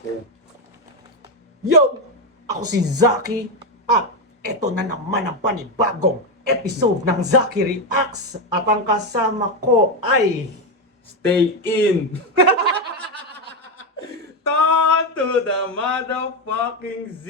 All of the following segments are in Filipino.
Okay. Yo! Ako si Zaki at eto na naman ang panibagong episode ng Zaki Reacts at ang kasama ko ay... Stay in! Ton to the motherfucking Z!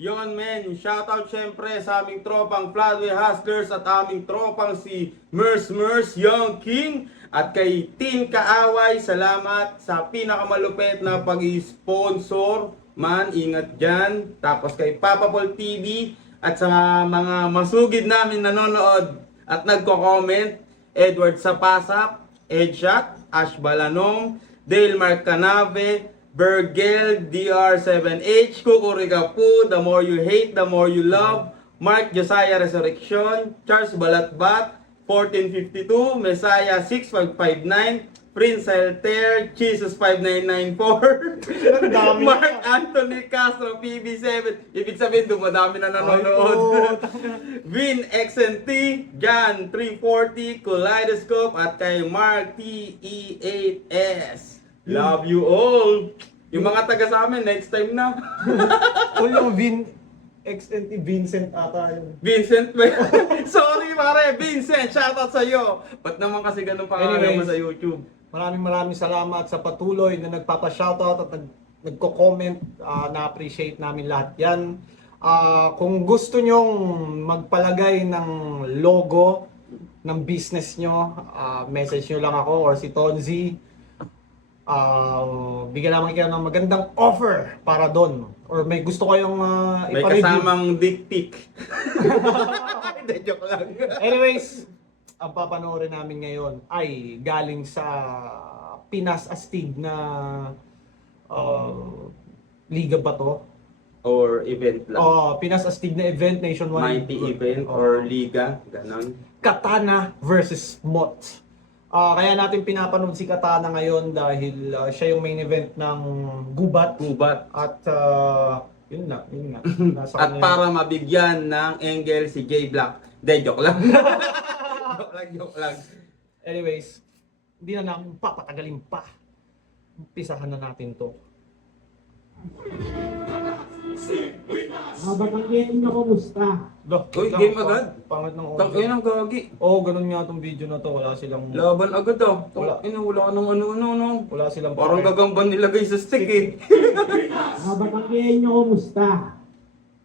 Yon men, shoutout syempre sa aming tropang Floodway Hustlers at aming tropang si Mers Young King at kay Team Kaaway, salamat sa pinakamalupit na pag-sponsor man, ingat dyan. Tapos kay Papa Paul TV at sa mga masugid namin nanonood at nagko-comment, Edward Sapasap, Edshot, Ash Balanong, Dale Mark Canave, Bergel, DR7H, Kukuriga Po, The More You Hate, The More You Love, Mark Josiah Resurrection, Charles Balatbat, 1452, Messiah 6559, Prince Alter, Jesus 5994, Mark Anthony Castro, PB7, ibig sabihin dumadami na nanonood. Vin XNT, John 340, Kaleidoscope, at kay Mark TE8S. Love you all! Yung mga taga sa amin, next time na. O yung XNT Vincent ata yun. Vincent ba? Sorry pare, Vincent, shoutout sa'yo. Ba't naman kasi ganun pangalan mo sa YouTube? Maraming salamat sa patuloy na nagpapa-shoutout at nagko-comment. Na-appreciate namin lahat yan. Kung gusto nyong magpalagay ng logo ng business nyo, message nyo lang ako or si Tonzi. Bigyan naman kayo ng magandang offer para doon. Or may gusto kayong May ipa-review. kasamang dick pic. Hindi, joke lang. Anyways, ang papanoorin namin ngayon ay galing sa Pinas Astig na liga ba to? Or event lang. Pinas Astig na event nationwide. Mighty event or liga, ganon. Katana versus Mot. Kaya natin pinapanood si Katana ngayon dahil siya yung main event ng Gubat. At yun nga. Nasa At para mabigyan ng angle si J Black. Hindi, joke lang. joke lang. Anyways, hindi na namin papatagalin pa. Umpisahan na natin to. Habang game nyo, kumusta? Uy, game agad? Pangit ng Tangin ang gagi. ganun nga tong video na to. Wala silang... Laban agad daw. Wala. Wala ka ng ano. Wala silang... Parang gagamban nilagay sa stick eh. Habang game nyo, kumusta?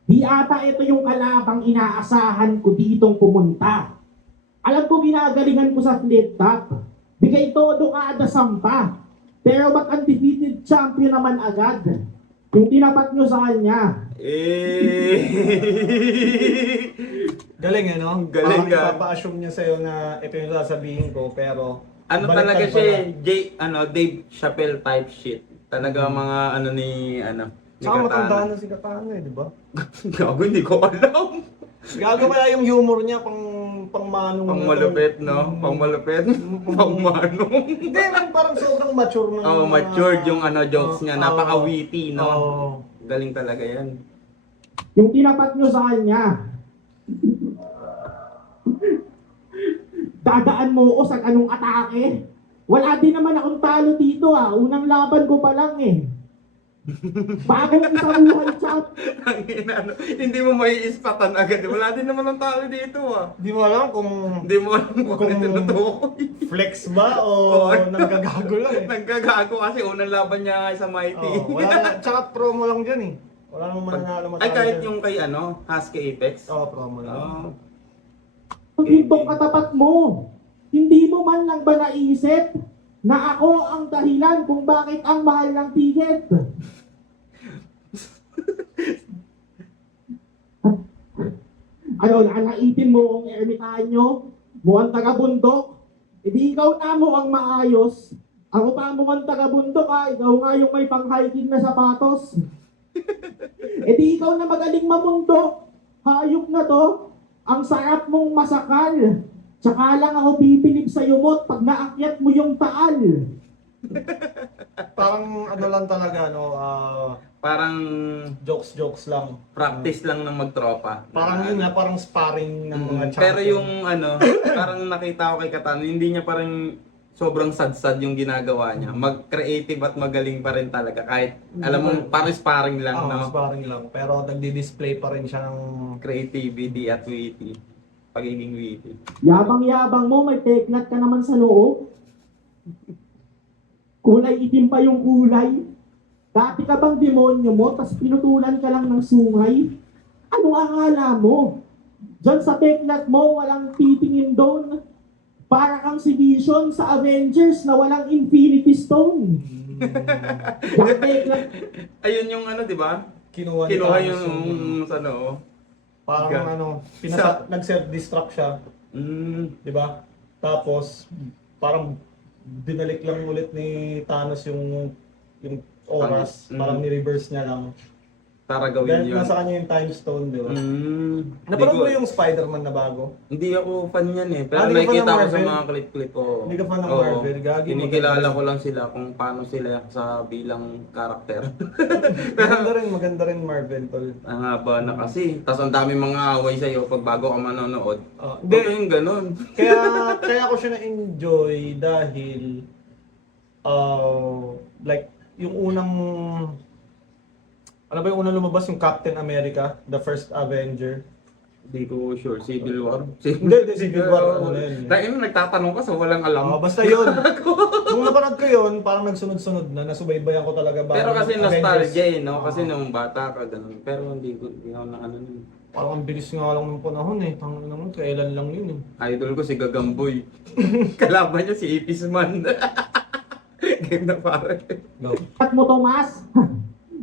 Di ata ito yung kalabang inaasahan ko ditong pumunta. Alam ko ginagalingan ko sa flip top. Bigay todo kada sampa. Pero ba't undefeated champion naman agad? Yung tinapat nyo sa kanya. Galing eh, no? Galing Parang ka. ipapa-assume niya sa'yo na ito yung sasabihin ko, pero... Ano baliktad talaga pala. siya, Dave Chappelle type shit. Talaga mga ni Saka matanda Katana. na si Katana eh, di ba? Gago, hindi ko alam. Gago kaya yung humor niya pang manong... Pang malupit, no? Pang malupit. Pang manong. Hindi, man, parang sobrang mature na. Matured yung jokes niya. Napaka-witty, no? Oo. Galing talaga yan. Yung tinapat nyo sa kanya. Dadaan mo ako sa anong atake. Wala din naman akong talo dito Unang laban ko pa lang eh. Bagong isang buhay chat. Hindi mo may ispatan agad. Wala din naman ang talo dito Di mo alam kung Hindi mo alam kung ano tinutukoy. flex ba o nanggagago lang eh. Nagkagago kasi unang laban niya sa Mighty. Wala na, tsaka promo lang dyan eh. Wala namang mananalo matalo Ay kahit dyan. yung kay Husky Apex. Promo lang. Itong katapat mo. Hindi mo man lang ba naisip na ako ang dahilan kung bakit ang mahal ng ticket? Ano, nakaitin mo ang ermitanyo? Mukhang taga-bundok? E di ikaw na mo ang maayos. Ako pa mukhang taga-bundok ikaw nga yung may pang-hiking na sapatos. E di ikaw na magaling mamundok. Hayop na to. Ang sarap mong masakal. Tsaka lang ako pipilip sa yumot pag naakyat mo yung taal. Parang ano lang talaga, no? Parang Jokes lang. practice lang ng magtropa. Parang yun nga, parang sparring ng mga champion. Pero yung parang nakita ko kay Katana, hindi niya parang sobrang sad-sad yung ginagawa niya. Mag-creative at magaling pa rin talaga. Kahit, alam mo, paris-paring lang, no? Sparring lang. Pero nagdi-display pa rin siya ng... Creativity at witty. Pagiging witty. Yabang-yabang mo, may teklat ka naman sa loob. Kulay itim pa yung kulay. Dati ka bang demonyo mo, tas pinutulan ka lang ng sungay? Ano akala mo? Diyan sa teklat mo, walang titingin doon. Para kang si Vision sa Avengers na walang Infinity Stone. Yung teklat, Ayun yung ano, di ba? Kinuha Kinuha ni yung Thanos sa ano. parang Ga- ano, nag-self-destruct siya, di ba? Tapos, parang binalik lang ulit ni Thanos yung oras, Thanos. parang ni-reverse niya lang. Para Dahil gawin yun. nasa kanya yung time stone, di ba? Hindi Napanood mo yung Spider-Man na bago? Hindi ako fan yan eh. Pero Hindi ka fan nakikita ng ko sa Marvel? mga clip-clip ko. Hindi ka fan ng Oo. Marvel? Gagi, Kinikilala maganda ko lang sila kung paano sila sa bilang karakter. Maganda rin Marvel, tol. Ang haba na kasi. Tapos ang dami mga away sa'yo pag bago ka manonood. Hindi, Hindi yung ganun. kaya ko siya na-enjoy dahil like yung unang ano ba yung unang lumabas, yung Captain America, the first Avenger. Hindi ko sure. Civil War? Hindi, Civil War. Ano yun? Dahil nagtatanong ka so walang alam. Basta yun. Nung napanood ko yun, parang nagsunod-sunod na, nasubaybayan ko talaga ba. Pero kasi Avengers. nostalgia eh, no? Kasi nung bata ka, ganun. Pero hindi ako na ano nun. Parang ang bilis nga lang ng panahon eh. Tangin naman, kailan lang yun eh. Idol ko si Gagamboy. Kalaban niya si Ipisman. Game na pare. Go. at mo, Tomas,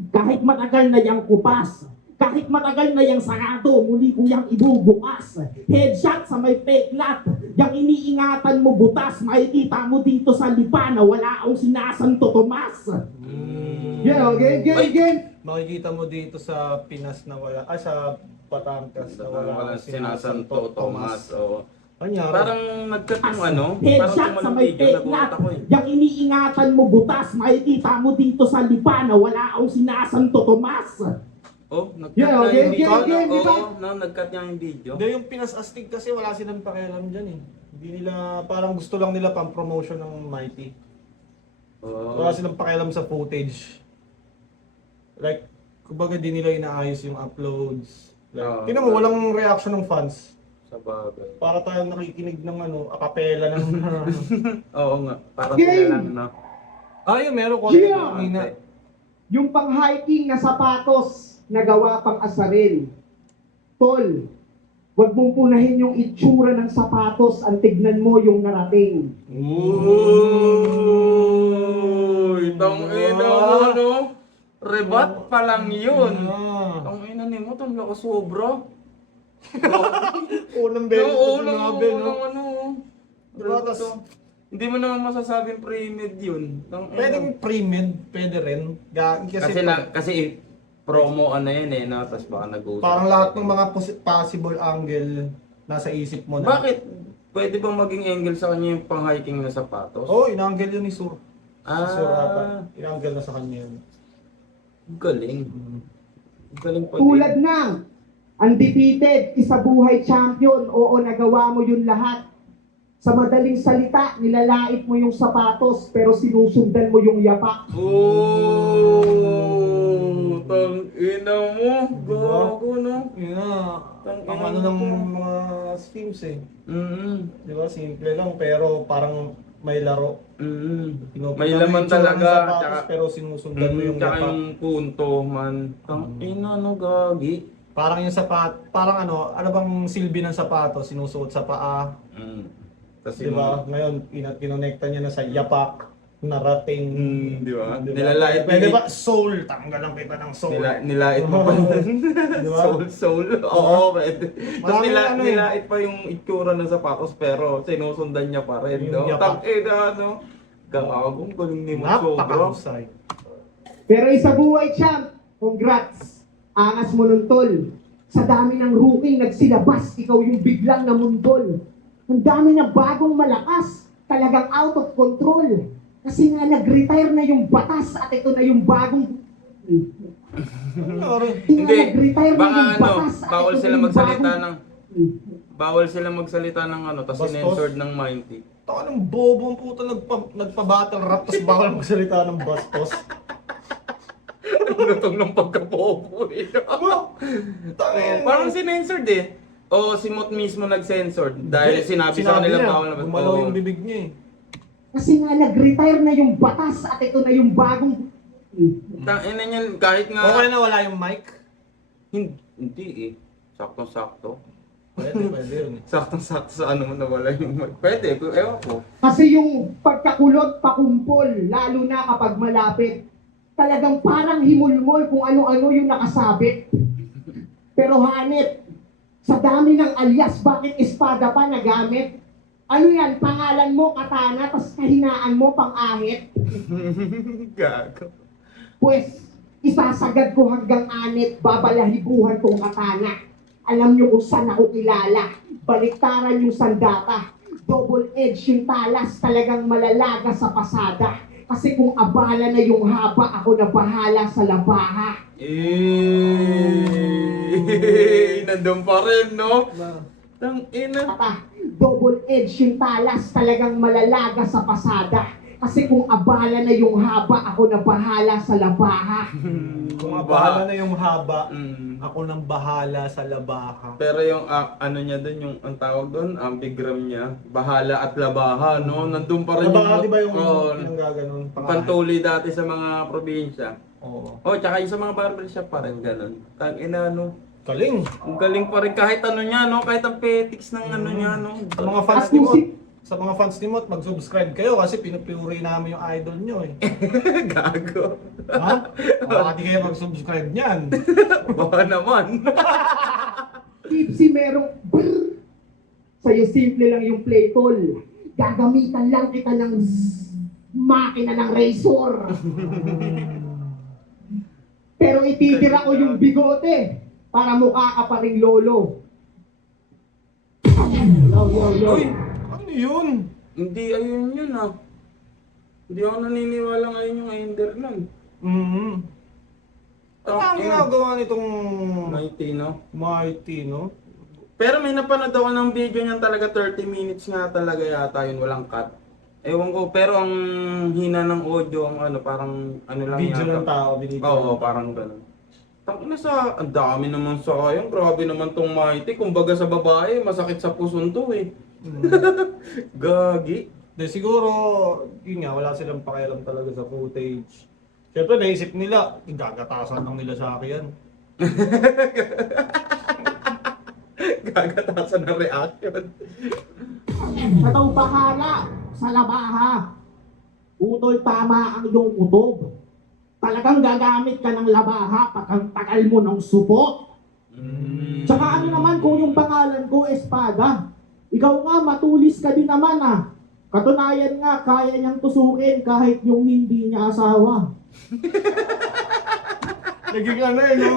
kahit matagal na yang kupas, kahit matagal na yang sarado, muli ko yang ibubukas. Headshot sa may peklat, yang iniingatan mo butas, makikita mo dito sa lipa na wala akong sinasanto, Tomas. Yeah, okay, Makikita mo dito sa Pinas na wala, sa Batangas na wala Wala akong sinasanto, Thomas. Oo. Kanyari. Parang nagkat yung ano, parang Headshot sa tumalong may video, nagulat peklat, ako eh. yang iniingatan mo butas, makikita mo dito sa lipa na wala akong sinasanto, Tomas. Oh, nagkat Yeah, niya okay, yung video. okay, di ba? Oo, no, nagkat niya yung video. Hindi, yung Pinas Astig kasi wala silang pakialam dyan eh. Hindi nila, parang gusto lang nila pang promotion ng Mighty. Oo. Wala silang pakialam sa footage. Like, kumbaga di nila inaayos yung uploads. Like, tingnan mo, walang reaction ng fans. Sa bagay. Para tayong nakikinig ng akapela ng... Oo nga, parang Game! sila lang, no? Yun, meron ko. Yeah! Kanina. Yung pang-hiking na sapatos na gawa pang asaril. Tol, wag mong punahin yung itsura ng sapatos, ang tignan mo yung narating. Uy, tangina mo, no? Rebat pa lang yun. Tangina ni mo, tang lakas sobra. Unang beses Oo, na sinabi, no? unang ano. Diba, Grabe tas- to. Hindi mo naman masasabing pre-made yun. Tangina. Pwedeng pre-med, pwede rin. Kasi promo ano yan eh, no? Tapos baka nag-uusap. Parang lahat ng mga possible angle nasa isip mo na. Bakit? Pwede bang maging angle sa kanya yung pang-hiking na sapatos? Oo, inangle yun ni Sur. Ah. Si Sur ata. Inangle na sa kanya yun. Galing. Galing pa Tulad ng undefeated, isabuhay champion, oo, nagawa mo yun lahat. Sa madaling salita, nilalait mo yung sapatos, pero sinusundan mo yung yapak. Oh, tang-ina mo. Gago, no? Yun na. Ang ano ng mga schemes eh. Di ba? Simple lang pero parang may laro. Pinupunta May mo laman yung itsura ng talaga. sapatos, Tsaka, pero sinusundan mo yung tsaka yapak. yung punto, man. Tang-ina, no, gagi. Parang yung parang ano bang silbi ng sapatos sinusuot sa paa. Kasi, Di ba? Ngayon, kinonekta niya na sa yapak, narating. di ba? Di ba? Nilalait Pwede mo ba? Soul. Tanggalan kita ng soul. Nilait mo pa yun. Di ba? Soul. Oo, pwede. Tapos Marami ano eh. nilait pa yung itsura ng sapatos pero sinusundan niya pa rin. Yung No? yapak. Tang-ina, no? Gagong galing ni mo sobra. Napakahusay. Pero isabuhay champ, congrats. Angas mo nun, tol. Sa dami ng rookie nagsilabas, ikaw yung biglang namundol. Ang dami na bagong malakas, talagang out of control. Kasi nga nag-retire na yung batas at ito na yung bagong... Hindi. nag-retire na Baka yung ano, batas at bawal ito sila yung magsalita bagong- ng bawal sila magsalita ng ano, tapos Bastos. censored ng Mighty. Taka ng bobo ang puta nagpa-battle rap tapos bawal magsalita ng bastos. Lutong ng pagkapopo eh. Tangin. Parang sinensored eh. O si Mot mismo nag-censored dahil sinabi sa kanila niya, bawal na. gumalaw Oo. yung bibig niya eh. Kasi nga nag-retire na yung batas at ito na yung bagong... Tangina niyan, kahit nga... Okay na wala yung mic? Hindi eh. Saktong-sakto. Pwede yun eh. Saktong-sakto sa ano mo nawala yung mic. Pwede, ewan ko. Kasi yung pagkakulot, pakumpol, lalo na kapag malapit, talagang parang himulmol kung ano-ano yung nakasabit. Pero hanip, sa dami ng alias, bakit espada pa nagamit? Ano yan, pangalan mo, katana, tas kahinaan mo, pang-ahit? Gago. Pues, isasagad ko hanggang anit, babalahibuhan kong katana. Alam nyo kung saan ako kilala. Baliktaran yung sandata. Double edge yung talas, talagang malalaga sa pasada. Kasi kung abala na yung haba, ako na bahala sa labaha. Nandun pa rin, no? Tangina. Tata, double edge yung talas, talagang malalaga sa pasada. Kasi kung abala na yung haba, ako na bahala sa labaha. Kung bahala na yung haba, Mm. ako nang bahala sa labaha. Pero yung ano niya doon, yung ang tawag doon, ambigram niya, bahala at labaha, no? Nandun pa rin Labaha, di ba yung Oo, pinanggaganon? pantuli dati sa mga probinsya. Oo. Oh, tsaka yung sa mga barbershop pa rin, ganun. Tangina, no? Galing. Ang galing pa rin kahit ano niya, no? Kahit ang petics ng ano niya, no? Sa mga fans ni Mot, mag-subscribe kayo kasi pinupuri namin yung idol nyo eh. Gago. Ha? Baka di kayo mag-subscribe niyan. Baka naman. Tipsy merong brrr. Sa'yo simple lang yung play tol. Gagamitan lang kita ng makina ng razor. Pero ititira ko yung bigote para mukha ka pa ring lolo. Yo. Uy, ano yun? Hindi, ayun yun, ah. Hindi ako naniniwala ngayon yung Ender nun. Mm-hmm. Ano ang ginagawa nitong Mighty, no? Mighty, no? Pero may napanood ako ng video niyan talaga 30 minutes nga talaga yata yun, walang cut. Ewan ko, pero ang hina ng audio, ang ano, parang ano lang Video yata. ng tao, binito. Oo, parang ganun. Tangina sa, ang dami naman sayang, grabe naman tong Mighty. Kumbaga sa babae, masakit sa puson to eh. Gagi. De siguro, yun nga, wala silang pakialam talaga sa footage. Siyempre, naisip nila, gagatasan lang nila sa akin yan. Gagatasan ng reaction. Sa bahala sa labaha. Utol, tama ang iyong utob. Talagang gagamit ka ng labaha pag tagal mo ng supo. Tsaka ano naman kung yung pangalan ko espada. Ikaw nga matulis ka din naman ah. Katunayan nga kaya niyang tusukin kahit yung hindi niya asawa. Naging ano eh, no?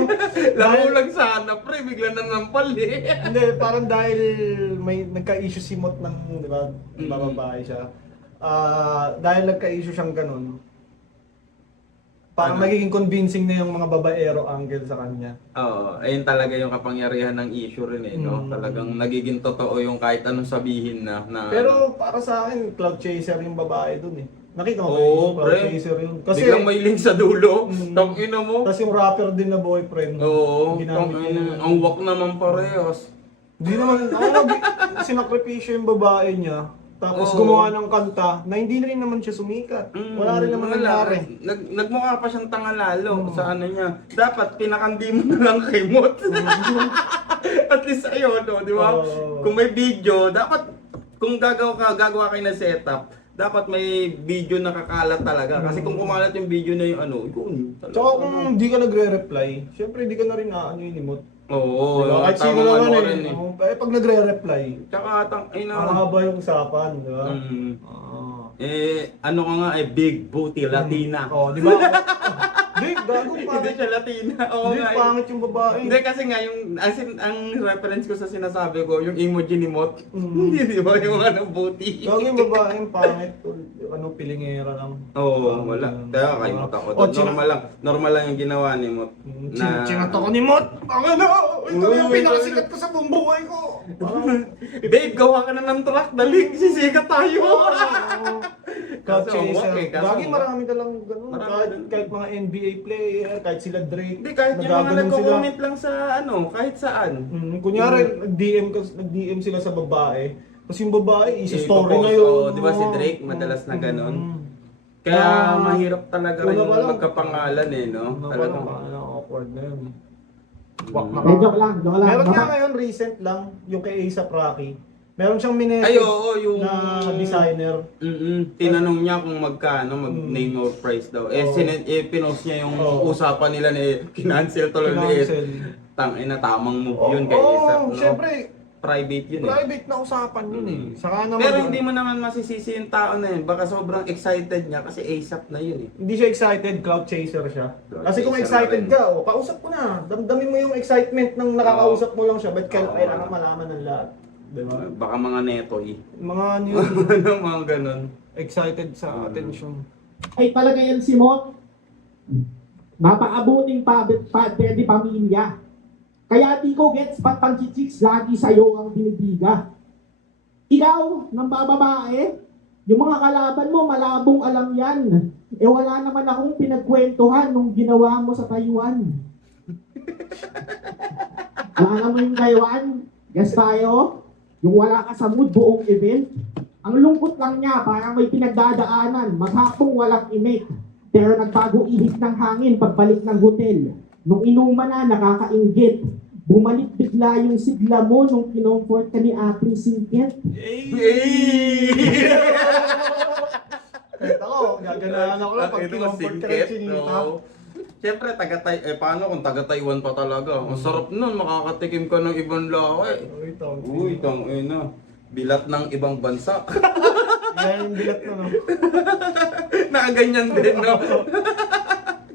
Lahulag sana, pre. Bigla na nampal eh. Hindi, parang dahil may nagka-issue si Mot ng, di ba, babae siya. Dahil nagka-issue siyang ganun, parang Ano? nagiging convincing na yung mga babaero angle sa kanya. Oo, ayun talaga yung kapangyarihan ng issue rin eh, no? Talagang nagiging totoo yung kahit anong sabihin na Pero para sa akin, cloud chaser yung babae dun eh. Nakita mo ba Oo, yung cloud pre. chaser yun? Kasi, biglang may link sa dulo. Mm. Tangina mo. tas yung rapper din na boyfriend. Oo, ginamit niya. ang wak naman parehas. Hindi naman, sinakripisyo yung babae niya. Tapos Oo. gumawa ng kanta na hindi na rin naman siya sumikat. Wala rin naman nangyari. Nagmukha pa siyang tanga lalo sa ano niya. Dapat pinakandi mo na lang kay Mot. At least ayun, no, di ba? Oo. Kung may video, dapat kung gagawa kayo ng setup, dapat may video na kakalat talaga. Kasi kung kumalat yung video na yung ano, yun. talaga. Tsaka kung hindi ka nagre-reply, syempre hindi ka na rin ano yun ni Mot. Oo, Diba? Kahit sino tama naman mo eh. rin Pag nagre-reply, Tsaka, ay ang na. haba yung usapan, di ba? Mm. Oo. Ano ka nga, big booty Latina. Oh, di ba? Di, gago Hindi pangit. siya Latina. Oo Hindi, nga. pangit yung babae. Hindi kasi nga yung ang reference ko sa sinasabi ko, yung emoji ni Mot. Mm. Hindi di ba yung ano booty. Gago yung babae yung pangit. Di pilingera lang. Oo, wala. Kaya kayo ako. Oh, Normal lang yung ginawa ni Mot. Chinato ko ni Mot! Ang ano! Ito yung Uy, pinakasikat ko sa buong buhay ko! Babe, gawa ka na ng truck. Dali, sisikat tayo. Cloud Kaso, Chaser. okay, kaso, Lagi marami talang ganun. Marami Kahit, ganun. kahit mga NBA player, kahit sila Drake. Hindi, kahit yung mga nagaganon sila. nagko-comment lang sa kahit saan. Kunyari, nag-DM sila sa babae. Tapos yung babae, isa-story I-post, ngayon. oh, di ba si Drake, madalas na ganon? Kaya mahirap talaga rin Una pa lang. magkapangalan eh, no? Talagang, awkward na yun. Joke lang, joke lang. Meron nga ngayon, recent lang, yung kay A$AP Rocky. Meron siyang minessage ay, oo, yung na designer. Tinanong niya kung magkano, mag-name or price daw. Pinost niya yung usapan nila na kinancel tuloy ni Kinancel. Tangina, tamang move yun kay A$AP, no? Siyempre, Private yun eh. private na usapan yun eh. Saka naman, Pero hindi mo naman masisisi yung tao na yun. Baka sobrang excited niya kasi A$AP na yun eh. hindi siya excited, cloud chaser siya. Cloud Kasi kung chaser excited na rin. ka, kausap ko na. Damdamin mo yung excitement ng nakakausap mo lang siya. Ba't kailangan malaman ng lahat? Diba? Baka mga netoy. Mga ano yun, Ano mga ganun. excited sa attention. Ay talaga yan si Mot. Mapaabuting pwede pamilya. Kaya di ko gets ba't pang chichiks lagi sa'yo ang binibiga. Ikaw, ng bababae, yung mga kalaban mo, malabong alam yan. Eh wala naman akong pinagkwentuhan nung ginawa mo sa Taiwan. Wala mo yung Taiwan? Guess tayo? Yung wala ka sa mood buong event? Ang lungkot lang niya, parang may pinagdadaanan, maghapong walang imik. Pero nagbago ihip ng hangin pagbalik ng hotel. Nung inuman na, nakakainggit. Bumalik bigla yung sigla mo nung kinomfort ka ni ating singkit. Kahit ako, gaganahan ako lang pag kinomfort ka ng chinita. Siyempre, paano kung taga-Taiwan pa talaga? Ang sarap nun, makakatikim ka ng ibang laki. Uy, tangina. Bilat ng ibang bansa. Yan yung bilat na, no? Nakaganyan din, no?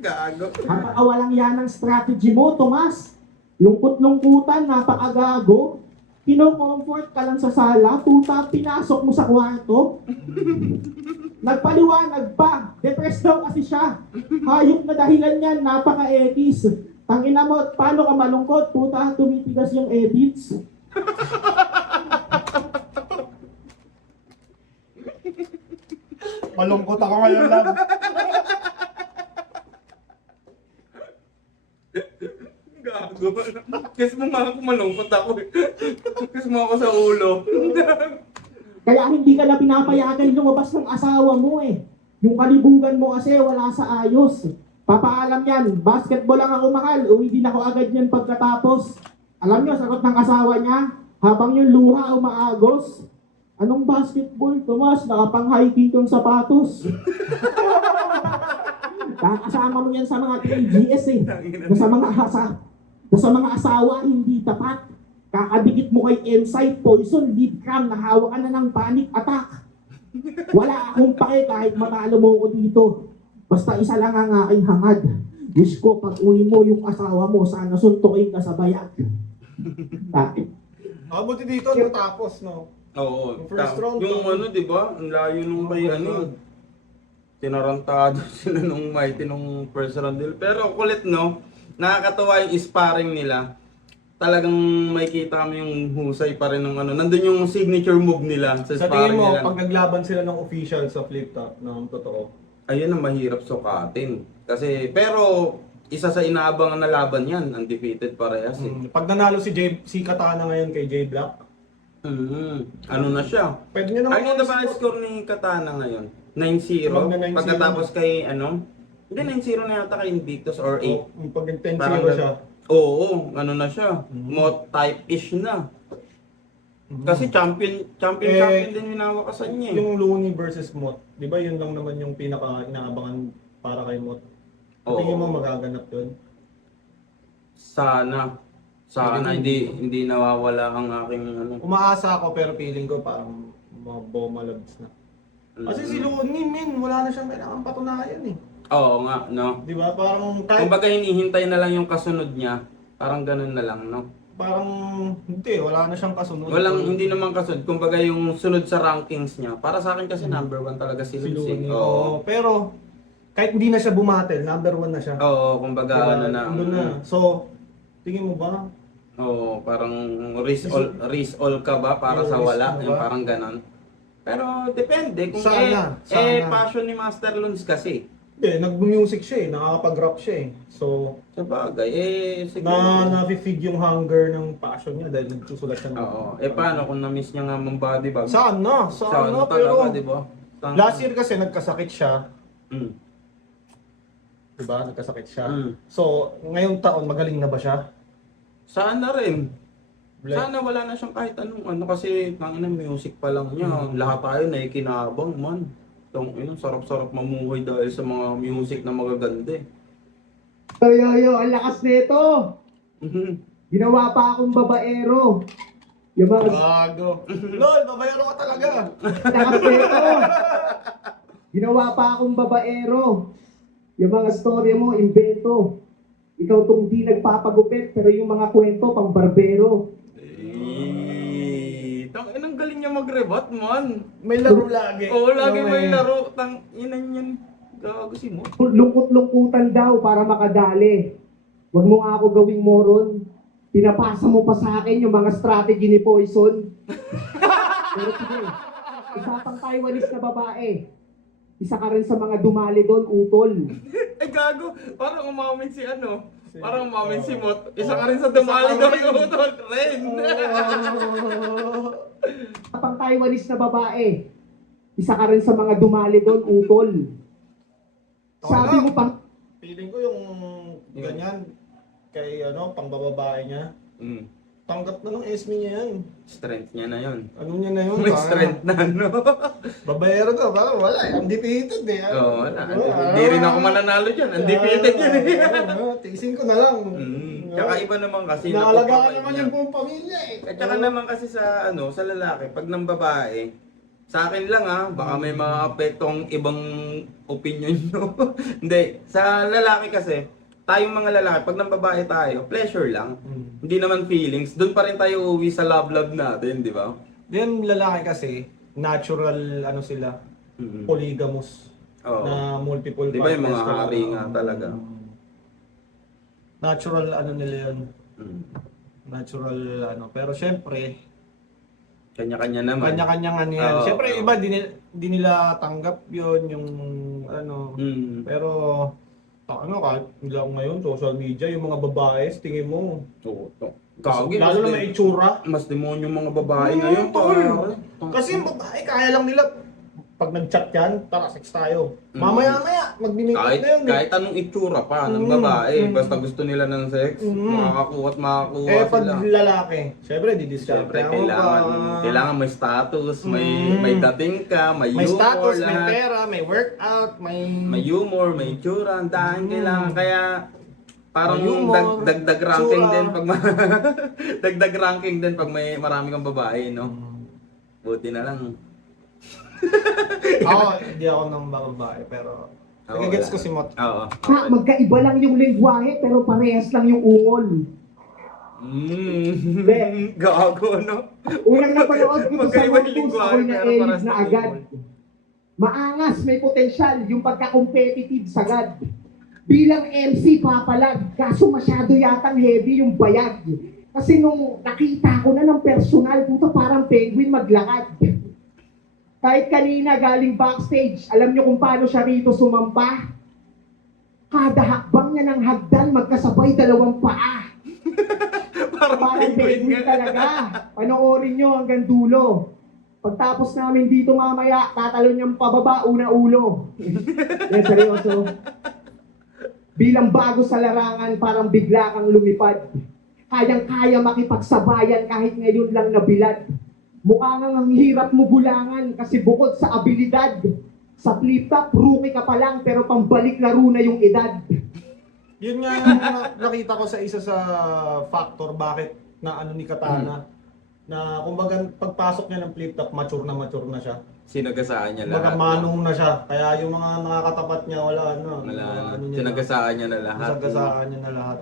Gago. Napakawalang yan ang strategy mo, Tomas. Lungkot-lungkutan, napakagago. Kino-comfort ka lang sa sala, puta, pinasok mo sa kwarto. Nagpaliwanag pa, depressed daw kasi siya. Hayop na dahilan yan, napaka-edis. Tangina mo, paano ka malungkot, puta, tumitigas yung edits. Malungkot ako ngayon lang. Gago. Kasi mo nga ako malungkot ako. Kasi mo ako sa ulo. Kaya hindi ka na pinapayagan lumabas ng asawa mo eh. Yung kalibugan mo kasi wala sa ayos. Papaalam yan, basketball lang ako mahal, uwi din ako agad yan pagkatapos. Alam nyo, sagot ng asawa niya, habang yung luha umaagos, anong basketball, Tomas? Nakapang-hiking yung sapatos. Kakasama mo yan sa mga 3GS eh. Na sa mga asawa, hindi tapat. Kakadikit mo kay Insight Poison, lead cam, nahawa ka na ng panic attack. Wala akong pake kahit matalo mo ko dito. Basta isa lang ang aking hangad. Wish ko pag uwi mo yung asawa mo, sana suntukin ka sa bayag. Buti dito, natapos, no? Oo. Yung first round, yung ano, di ba? Ang layo nung kay ano. Tinarantado sila nung mighty nung first round nila. Pero kulit, no? Nakakatawa yung sparring nila. Talagang may kita mo yung husay pa rin ng ano. Nandun yung signature move nila sa Sa sparring tingin mo, nila. pag naglaban sila ng official sa flip top, ng totoo, Ayun ang mahirap sukatin. Kasi, pero, isa sa inaabangan na laban yan, undefeated parehas eh. pag nanalo si Katana ngayon kay J Black, Ano na siya? pwede nyo naman Ano na ba ang score ni Katana ngayon? 9-0? Magna 9-0 Pagkatapos na. kay ano? Hindi, 9-0 na yata kay Invictus or 8. Pag 10-0 Parang siya. Oo, ano na siya. Mo type-ish na. Kasi champion din hinawakasan niya eh. Yung Looney versus Mot, di ba yun lang naman yung pinaka inaabangan para kay Mot? Oo. Tingin mo magaganap yun? Sana hindi nawawala ang aking ano. Umaasa ako pero feeling ko parang mga bomba labs na. Kasi si Looney, wala na siyang kailangan patunayan eh. Oo nga, no. Di ba? Parang kahit... Kumbaga hinihintay na lang yung kasunod niya. Parang ganun na lang, no. parang hindi, wala na siyang kasunod. Hindi naman kasunod. Kumbaga yung sunod sa rankings niya. Para sa akin kasi number 1 talaga si si Lucy. Looney. Oo. Oo, pero kahit hindi na siya bumatel, number 1 na siya. Oo, kumbaga Diba? ano na. Andun na. So, tingin mo ba? Oo, parang risk all ka ba para sa Risk wala, mo yung ba? parang ganon. Pero depende kung Sana. passion ni Master Luns kasi. Hindi, nag-music siya eh, nakakapag-rap siya eh. So, Sa bagay, siguro. na-feed yung hunger ng passion niya dahil nagsusulat siya ng... Oo. Paano kung na-miss niya nga mong body bag? Sana Sana pero... talaga, di ba? Last year kasi nagkasakit siya, Mm. diba? Nagkasakit siya. Mm. So, ngayong taon, magaling na ba siya? Sana rin. Like- Sana wala na siyang kahit anong ano kasi tangina music pa lang niya. Lahat tayo naikinabang man. Sarap-sarap mamuhay dahil sa mga music na magaganda eh. Yo, ang lakas nito. Ginawa pa akong babaero. Yung mga Gago. Lol, babayaro ka talaga. lakas nito. Ginawa pa akong babaero. Yung mga storya mo, invento. Ikaw tong di nagpapagupit, pero yung mga kwento, pang barbero. Ang galing niya mag-rebut man. May laro lagi. Oo, lagi may laro. Inan yan. Gago si mo. Lungkot-lungkutan daw para makadali. Huwag mo nga ako gawing moron. Pinapasa mo pa sa akin yung mga strategy ni Poison. Pero sige, isa pang Taiwanese na babae. Isa ka rin sa mga dumali doon, utol. Gago. Parang umamin si ano. Parang umamin si Mot. Isa ka rin sa dumali daw yung utol. Ren. Isa pang Taiwanese na babae. Isa ka rin sa mga dumali doon, utol. Sabi mo pang Feeling ko yung ganyan, kay pangbababae niya. Mm. Tanggap na ng SME niya yan. Strength niya na yun. Ano niya na yun? May strength na ano. Babayero to, parang wala eh. Undefeated eh. Oo, wala. Hindi rin ako mananalo dyan. Undefeated yun eh. Tiisin ko na lang. Tsaka iba naman kasi. Naalagaan napapakain naman niya. yung buong pamilya eh. At saka naman kasi sa lalaki, pag ng babae, sa akin lang baka may mga apektong ibang opinion nyo. Hindi, sa lalaki kasi, tayong mga lalaki, pag ng babae tayo, pleasure lang. Hindi naman feelings. Doon pa rin tayo uwi sa love natin, di ba? Then lalaki kasi, natural sila, polygamous. Oo. Na multiple Di ba yung mga partners talaga. hari nga talaga? Natural nila yun. Mm. Natural Pero syempre, Kanya-kanya naman. kanya-kanya nga yan. Oo, Syempre oo. iba, di nila tanggap yun, yung Mm. Pero, kahit lang ngayon, social media, yung mga babae, tingin mo. Oo. Kagi, Lalo na may itsura. mas demonyo mga babae ngayon. tol. pare. Kasi yung babae, kaya lang nila, pag nag-chat yan, tara, sex tayo. Mamaya-maya, magbinikot Kahit, na yun. kahit anong itsura pa ng babae, basta gusto nila ng sex, makakakuha at makakuha Eh, pag sila. lalaki, syempre, didiscount Siyempre, mo kailangan may status, may dating ka, may may humor, status, may lahat. pera, may workout, May humor, may itsura, ang dahil kailangan. Kaya parang May humor, dagdag ranking itsura. din pag dagdag ranking din pag may marami kang babae, no? Buti na lang. Ako, hindi ako ng babae, pero nagigets ko si Mot. Oo. Ha, magkaiba lang yung lengguwahe, pero parehas lang yung ungol. Gago, no? Unang napanood ko to sa Magkaiba yung Lotus, lingwahe, ako'y pero na-elid parehas na lang agad. ungol. Maangas, may potensyal, yung pagka-competitive sagad. Bilang MC papalag, kaso masyado yatang heavy yung bayag. Kasi nung nakita ko na ng personal, puta parang penguin maglakad. Kahit kanina galing backstage, alam nyo kung paano siya rito sumampa? Kada hakbang niya ng hagdan, magkasabay dalawang paa. Parang penguin talaga. Panoorin nyo hanggang dulo. Pagtapos namin dito mamaya, tatalon niyang pababa, una ulo. Yan, seryoso. Bilang bago sa larangan, parang bigla kang lumipad. Kayang-kaya makipagsabayan kahit ngayon lang nabilad. Mukha nga ang hirap mo gulangan kasi bukod sa abilidad, sa flip-top, rookie ka pa lang pero pambalik laro na yung edad. Yun nga yung nakita ko sa isa sa factor bakit na ni Katana. Na kumbaga pagpasok niya ng flip-top, mature na siya. Sinagasaan niya Kumbaga lahat. manong na siya. Kaya yung mga nakakatapat niya, wala Wala, niya sinagasaan niya na lahat. Sinagasaan niya na lahat.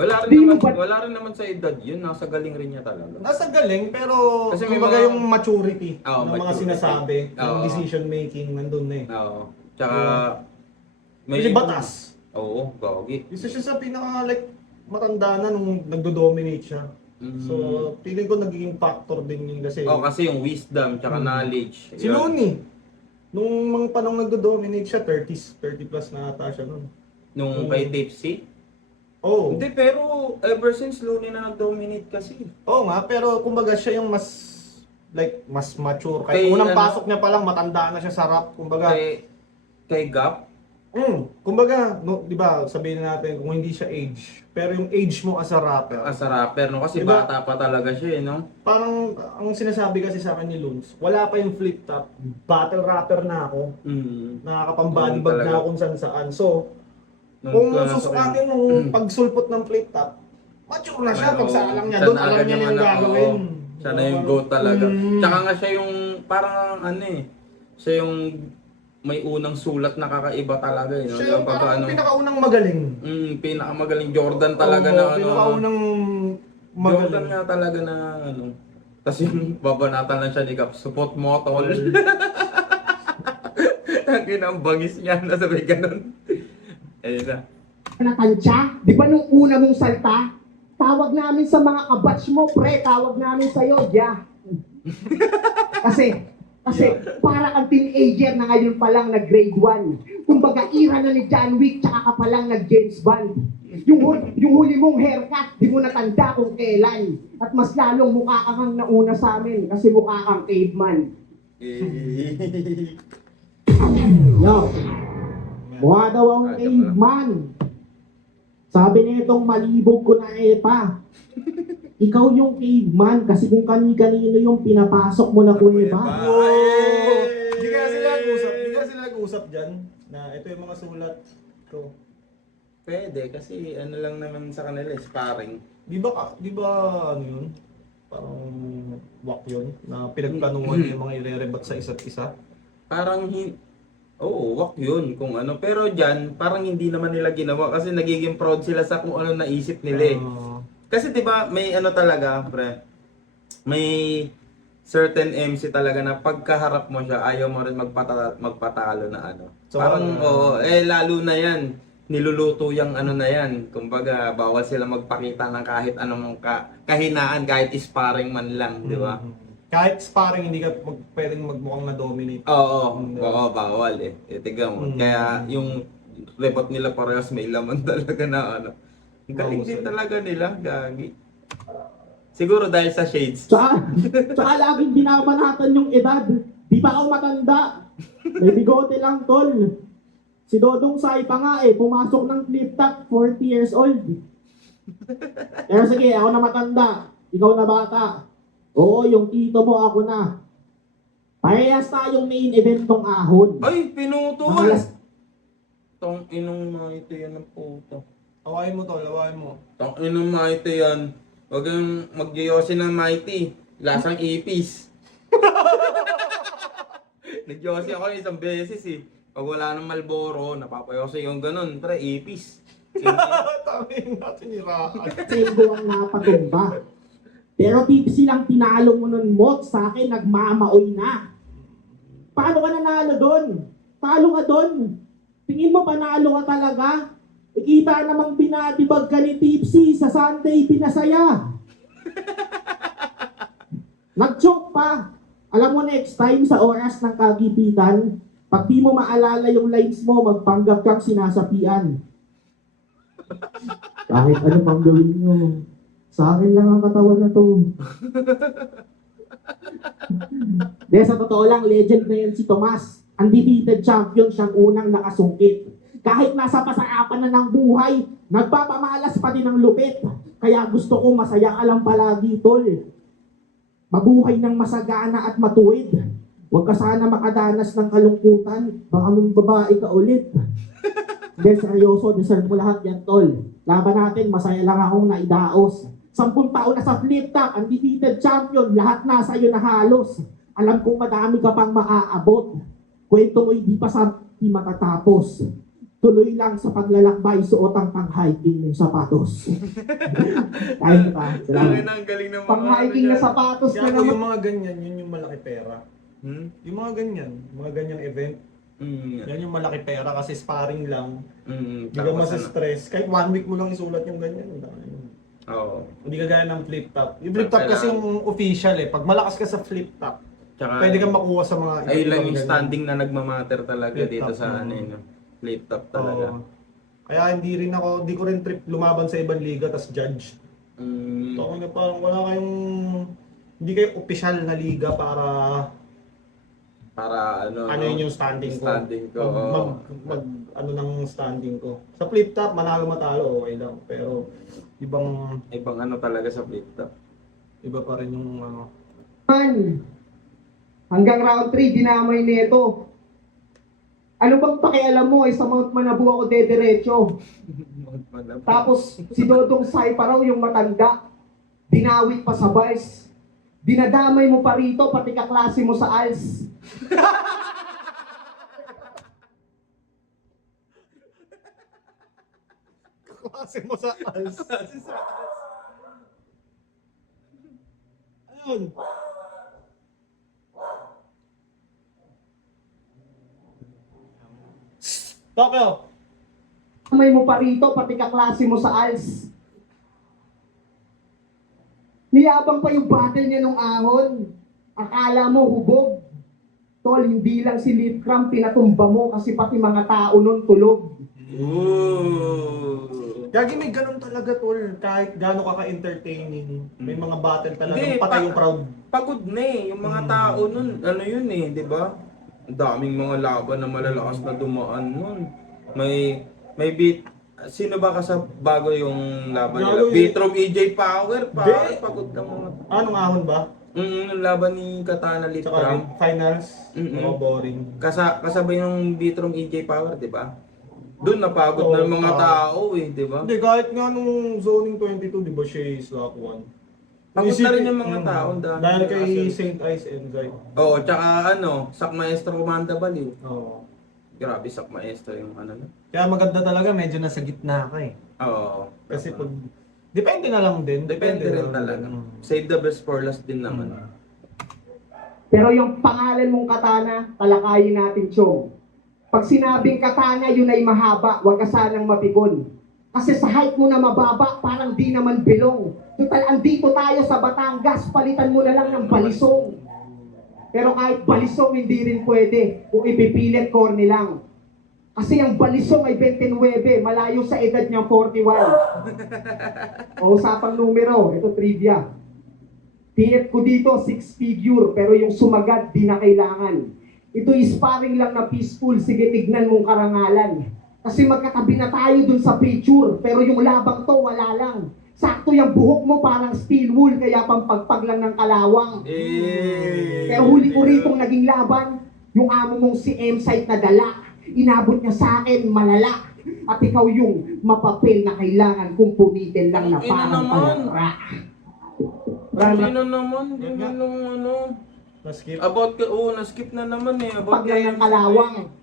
Wala rin naman sa edad yun, nasa galing rin niya talaga. Nasa galing, pero Kasi may kumbaga mga- yung maturity Oo, ng mga maturity. sinasabi, yung Oo. decision making, nandun na eh. Oo. Tsaka, Kasi batas. Oo, gagi. Isa siya sa pinaka like matanda na nung nagdo-dominate siya. So, feeling ko nagiging factor din yun kasi. Kasi yung wisdom, tsaka knowledge. Si yun. Looney, nung mga panong nagdo-dominate siya, 30 plus na ata siya nun. Nung kay Tipsy. Oh. Hindi, pero ever since Looney na nag-dominate kasi. Oo nga, pero kumbaga siya yung mas mature. Kahit Kay unang ano- pasok niya pa lang, matanda na siya sa rap. Kumbaga, Kay Gap. kumbaga, no, di ba, sabihin natin kung hindi siya age, pero yung age mo as a rapper, As a rapper, no? Kasi Diba? bata pa talaga siya, no? parang ang sinasabi kasi sa akin ni Loons, wala pa yung flip top, battle rapper na ako, nakakapang-body Yun bag talaga. na ako kung saan-saan. So, Nung kung pumasok susukatin yun. yung pagsulpot ng flip top, mature na siya, Oo. pagsalang niya Siya doon, na alam agad niya na yung ano, gagawin. oo. Siya na yung GOAT talaga. Tsaka nga siya yung parang siya yung may unang sulat na kakaiba talaga, no? Siya yung Pagka, parang pinakaunang magaling. pinakamagaling Jordan talaga Oo, na pinakaunang magaling. Jordan nga talaga na Tapos yung babanatan lang siya ni Cap, support mo, tol. Ang kinambangis niya, nasabi ganun. Ayun na. Na tansya, di ba nung una mong salta, tawag namin sa mga kabatch mo, pre, tawag namin sa'yo, yeah. Kasi para kang teenager na ngayon pa lang nag-grade 1. Kumbaga, ira na ni John Wick, tsaka ka pa lang nag-James Bond. Yung huli mong haircut, di mo natanda kung kailan. At mas lalong mukha kang nauna sa amin, kasi mukha kang caveman. Yo, mukha daw ang caveman. Sabi nitong malibog ko na pa. Ikaw yung caveman kasi kung kani-kanino yung pinapasok mo na kuweba. Hindi kaya sila nag-usap dyan na ito yung mga sulat ko. Pwede, kasi ano lang naman sa kanila, sparring. Di ba ano yun? Parang wak yun na pinagplanuhan yung mga irerebat sa isa't isa. Parang oo, wak yun kung ano. Pero dyan, parang hindi naman nila ginawa kasi nagiging proud sila sa kung ano naisip nila eh. Kasi 'di ba may ano talaga, pre. May certain MC talaga na pagkaharap mo siya, ayaw mo rin magpatalo na ano. So, parang lalo na 'yan. Niluluto yung ano na 'yan. Kumbaga, bawal sila magpakita ng kahit anong kahinaan, kahit sparring man lang, 'di ba? Kahit sparring, hindi ka pwedeng magmukhang na-dominate. Oo, bawal eh. Tignan mo. Kaya yung report nila parehas may laman talaga na ano. Ang galing din talaga nila, gagi. Siguro dahil sa shades. Tsaka laging binabanatan yung edad. Di pa ako matanda. May bigote lang, tol. Si Dodong Sai pa nga pumasok ng flip top, 40 years old. Pero sige, ako na matanda. Ikaw na bata. Oo, yung tito mo, ako na. Parehas tayong main event tong ahon. Ay, pinutol! Tong inong mga ito yan ng puto. Awayin mo tol, awayin mo. Tong inong mga ito yan. Huwag kang magyoyosi ng mighty. Lasang ipis. Nagyosi ako isang beses eh. Pag wala ng Malboro, napapayosi yung ganun. Pre, ipis. Tangin natin ni Rakan. Sego ang napatumba. Pero tipsy lang tinalo mo nun, Mot. Sa akin, nagmamaoy na. Paano ka nanalo doon? Talo ka doon. Tingin mo panalo ka talaga? Ikita namang binatibag ka ni Tipsy sa Sunday pinasaya. Nag-choke pa. Alam mo next time sa oras ng kagipitan, pag di mo maalala yung lines mo, magpanggap kang sinasapian. Kahit ano pang gawin nyo, sa akin lang ang katawan na to. De, sa totoo lang, legend na yan si Tomas. Undefeated champion, siyang unang nakasungkit. Kahit nasa pasarapan na ng buhay, nagpapamalas pa din ng lupit. Kaya gusto ko masaya ka lang palagi, tol. Mabuhay ng masagana at matuwid. Huwag ka sana makadanas ng kalungkutan. Baka mong babae ka ulit. Hindi, seryoso, deserve mo lahat yan, tol. Laban natin, masaya lang akong naidaos. 10 taon na sa flip top, undefeated champion, lahat nasa iyo na halos. Alam kong madami ka pang maaabot. Kwento mo'y di matatapos. tuloy lang sa paglalakbay, suot ang pang-hiking yung sapatos. Kahit pa, Laki salamat. na, ang galing ng mga Pang-hiking ano na niya. sapatos Kaya na ako naman. yung mga ganyan, yun yung malaki pera. Yung mga ganyang event, yan yung malaki pera kasi sparring lang. Hindi ka Tapos ano? masa-stress. Kahit 1 week mo lang isulat yung ganyan. Oo. Hindi ka gaya ng flip top. Yung flip top kasi yung official eh. Pag malakas ka sa flip top, Tsaka, pwede kang makuha sa mga ay lang ibang yung ganyan. standing na nagmamatter talaga Flip dito top, sa ano yun. Flip top talaga. Oo. Kaya hindi ko rin trip lumaban sa ibang liga tas judge. Mm, So, na parang wala kayong, hindi kayo official na liga para para ano, ano yun yung standing ko. Standing ko, Mag, oo. mag, ano ng standing ko. Sa flip top, manalo matalo, okay lang. Pero ibang, ibang ano talaga sa flip top. iba pa rin yung ano. Man, hanggang round 3, dinamay nito. Ano bang pakialam mo? Sa Mount Manabu ako dederecho. Tapos si Dodong Sai pa raw yung matanda. Dinawit pa sa bars. Dinadamay mo pa rito, pati kaklase mo sa ALS. Klase mo sa ALS. Ayun. Tokyo. Damay mo pa rito, pati kaklase mo sa ALS. Niyabang pa yung battle niya nung ahon. Akala mo hubog. Tol, hindi lang si Litcram pinatumba mo kasi pati mga tao nun tulog. Ooh. Gagi may ganun talaga tol. Kahit gaano ka ka-entertaining. May mga battle talaga. Hindi, Patay yung crowd. Pagod na eh. Yung mga tao nun, ano yun eh, di ba? Ang daming mga laban na malalakas na dumaan nun. May beat. Sino ba bago yung laban nila? Gago yun. Beatrom EJ Power pa. Hindi. Pagod na mga. Anong ahon ba? Yung laban ni Katana Tsaka Litram. finals. Mm-mm. Mga boring. Kasabay yung Beatrom EJ Power, di ba? Doon napagod Oo, na yung mga tao eh, di ba? Hindi, kahit nga nung zoning 22, di ba siya is lock 1. Pagod na rin yung mga tao. dami Dahil kay kasi. St. Ice Enzyme. Oo, tsaka ano, Sak Maestro Comanda Baliw. Oo. Grabe, Sak Maestro yung ano na. Kaya maganda talaga, medyo nasa gitna ka eh. Oo. Kasi pag, depende na lang din. Depende rin na lang talaga. din. Save the best for last din naman. Pero yung pangalan mong Katana, talakayin natin, Chong. Pag sinabing Katana, yun ay mahaba, huwag ka sanang mapikon. Kasi sa height mo na mababa, parang di naman bilong. Total, andito tayo sa Batangas, palitan mo na lang ng balisong. Pero kahit balisong, hindi rin pwede. Kung ipipilit, corny lang. Kasi ang balisong ay 29, malayo sa edad niyang 41. O usapang numero, ito trivia. TF ko dito, 6 figure, pero yung sumagat, di na kailangan. Ito is sparring lang na peaceful, sige tignan mong karangalan. Kasi magkatabi na tayo dun sa picture, pero yung labang to, wala lang. Sakto yung buhok mo parang steel wool, kaya pampagpag lang ng kalawang. Pero huli ko ritong naging laban, yung amo mong si M-Site na dala. Inabot niya sa akin, malala. At ikaw yung mapapel na kailangan kung punitin lang na Ina parang naman. palara. Sino naman? Yun yung ano. Na-skip. Na-skip na naman eh. About Pag lang ng kay kalawang. MC.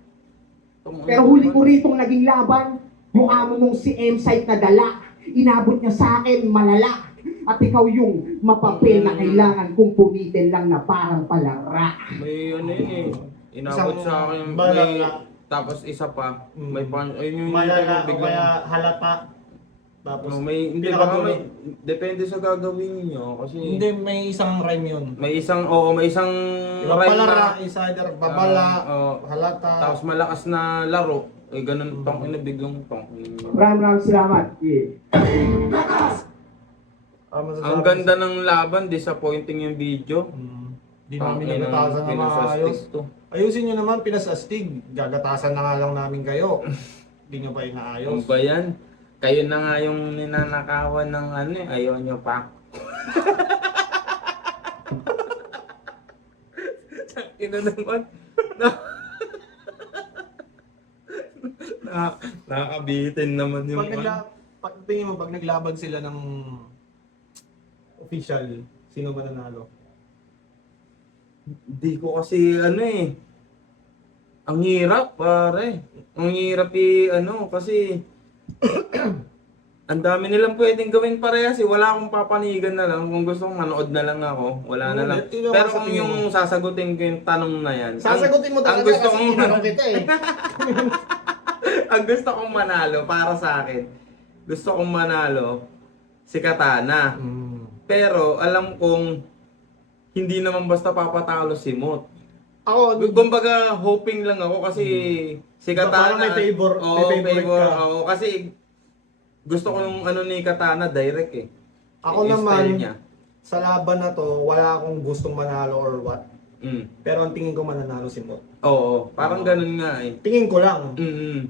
Pero huli ko ritong naging laban, yung amo mong si M-Site na dala. Inabot niya sa akin, malala. At ikaw yung mapapel na kailangan kung punitin lang na parang palara. May ano yun eh. Inabot Isang sa akin. balala. Tapos isa pa. May punch. Ayun yung Malala o biglang- kaya halata. Tapos, No, hindi pinakadulo. baka may depende sa gagawin niyo kasi Hindi, may isang rhyme yun. may isang Diba rhyme palara, na- is either babala, Oo. halata. tapos malakas na laro eh ganun tong biglang tong. Maraming salamat. Yeah. Ang ganda ng laban, disappointing yung video. Di namin nagatasan na maayos. Ayusin nyo naman, pinasastig. Gagatasan na nga lang namin kayo. Hindi nyo pa Ano inaayos. ba yan? Kayo na nga yung ninanakawan ng ano eh, ayaw nyo pa. Ino naman. Nakakabitin naman yung Pag tingin mo, pag naglaban sila ng official, sino mananalo? Hindi ko kasi ano eh. Ang hirap, pare. Ang hirap kasi ang dami nilang pwedeng gawin parehas eh. Wala akong papanigan na lang. Kung gusto kong manood na lang ako, wala na lang. Tingnan mo Pero sa kung tingin yung mo. sasagutin ko yung tanong na yan. Sasagutin mo ang talaga gusto kasi kong tinanong kita eh. ang gusto kong manalo para sa akin. Gusto kong manalo si Katana. Pero alam kong hindi naman basta papatalo si Mot. Ako, Kumbaga, hoping lang ako kasi si Katana... Parang may favor- Oo, may favorite favor ka. ako. Kasi gusto ko yung ni Katana, direct eh. ako Yung naman, style niya. sa laban na to, wala akong gustong manalo or what. Pero ang tingin ko mananalo si Mot. Oo, parang ganun nga eh. Tingin ko lang.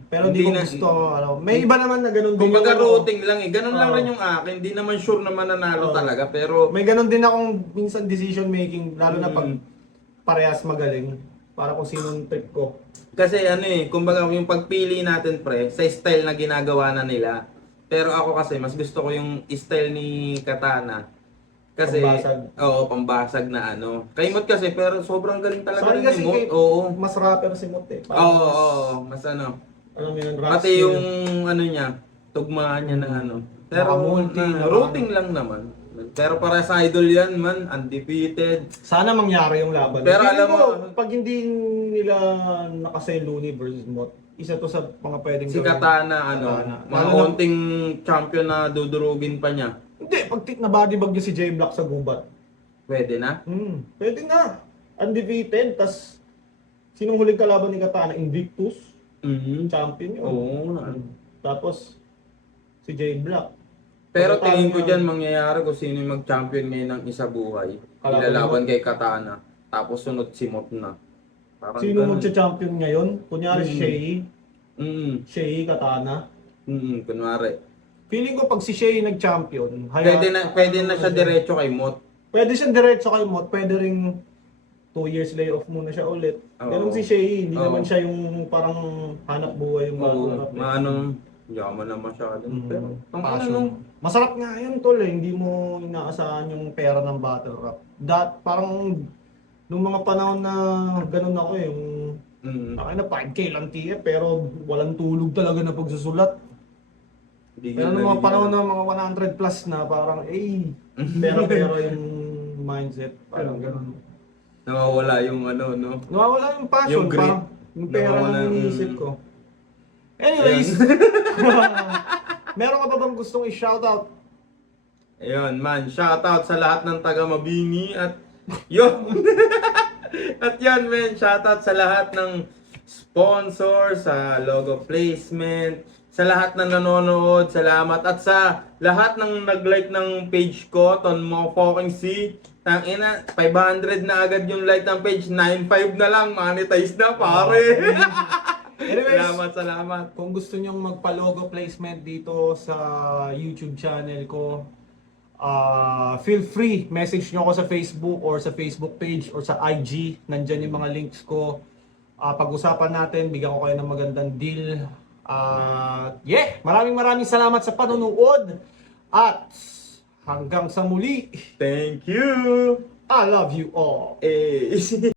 Pero hindi ko gusto, may iba naman na ganun din. Kumbaga yung- routing lang eh. Ganun lang Oo. rin yung akin. Hindi naman sure na mananalo Oo. talaga. Pero May ganun din akong minsan decision making, lalo na pag parehas magaling. Para kung sinong trip ko. kasi kumbaga yung pagpili natin pre, sa style na ginagawa na nila. Pero ako kasi, mas gusto ko yung style ni Katana. Kasi, Pambasag. oo, pambasag na Kay Mot kasi, pero sobrang galing talaga Sorry rin kasi ni Mot. kay- Oo. Mas rapper si Mot eh. Parang Oo, mas- oo, mas Alam mo yun, rap Pati skill. yung niya, tugmaan niya ng Pero Naka-multi, routing lang naman. Pero para sa idol yan man, undefeated. Sana mangyari yung laban. Pero Feeling alam ko, mo- pag hindi nila nakasay Looney versus Mot, isa to sa mga pwedeng Si gawin. Katana, Katana. mga Lalo na- konting champion na dudurugin pa niya. Hindi, pag na bodybag niya si J Black sa gubat. Pwede na? Pwede na. Undefeated, tas sinong huling kalaban ni Katana? Invictus, champion yun. Oo. Tapos, si J Black. Pero Pagkatalo tingin ko niya- dyan mangyayari kung sino yung mag-champion ngayon ng isa buhay. Kalaban Ilalaban mo? kay Katana. Tapos sunod si Mot na. Parang Sino ganun. magcha-champion ngayon? Kunyari Shay, Mm. Katana. Kunwari. Feeling ko pag si Shay nag-champion, Pwede na siya diretso kay Mot. Pwede siyang diretso kay Mot, pwede ring 2 years layoff muna siya ulit. Oo. Ganun si Shay, hindi Oo. naman siya yung parang hanap buhay yung Oo, hanap eh. yaman na masyado. Mhm. Pero, Passion. Masarap nga yun tol eh, hindi mo inaasahan yung pera ng battle rap. Parang nung mga panahon na ganun ako eh, yung na 5K lang TF pero walang tulog talaga na pagsusulat. Pero nung mga panahon na mga 100 plus na parang pero yung mindset, parang ganun. Nawawala yung no? Nawawala yung passion, Yung grit. parang yung pera Nawawala na yung- iniisip ko. Anyways, meron ka ba bang gustong i-shoutout? Ayun man, shoutout sa lahat ng taga Mabingi at yun. At yan men, shoutout sa lahat ng sponsor, sa logo placement, sa lahat ng nanonood, salamat. At sa lahat ng nag-like ng page ko, Tonmo Fucking C. Tangina, 500 na agad yung like ng page, 9.5 na lang, monetize na pare. Anyways, Salamat. kung gusto nyong magpa-logo placement dito sa YouTube channel ko, feel free, message nyo ako sa Facebook or sa Facebook page or sa IG. Nandyan yung mga links ko. Pag-usapan natin, bigyan ko kayo ng magandang deal. Maraming salamat sa panonood. At hanggang sa muli, Thank you. I love you all. Eh,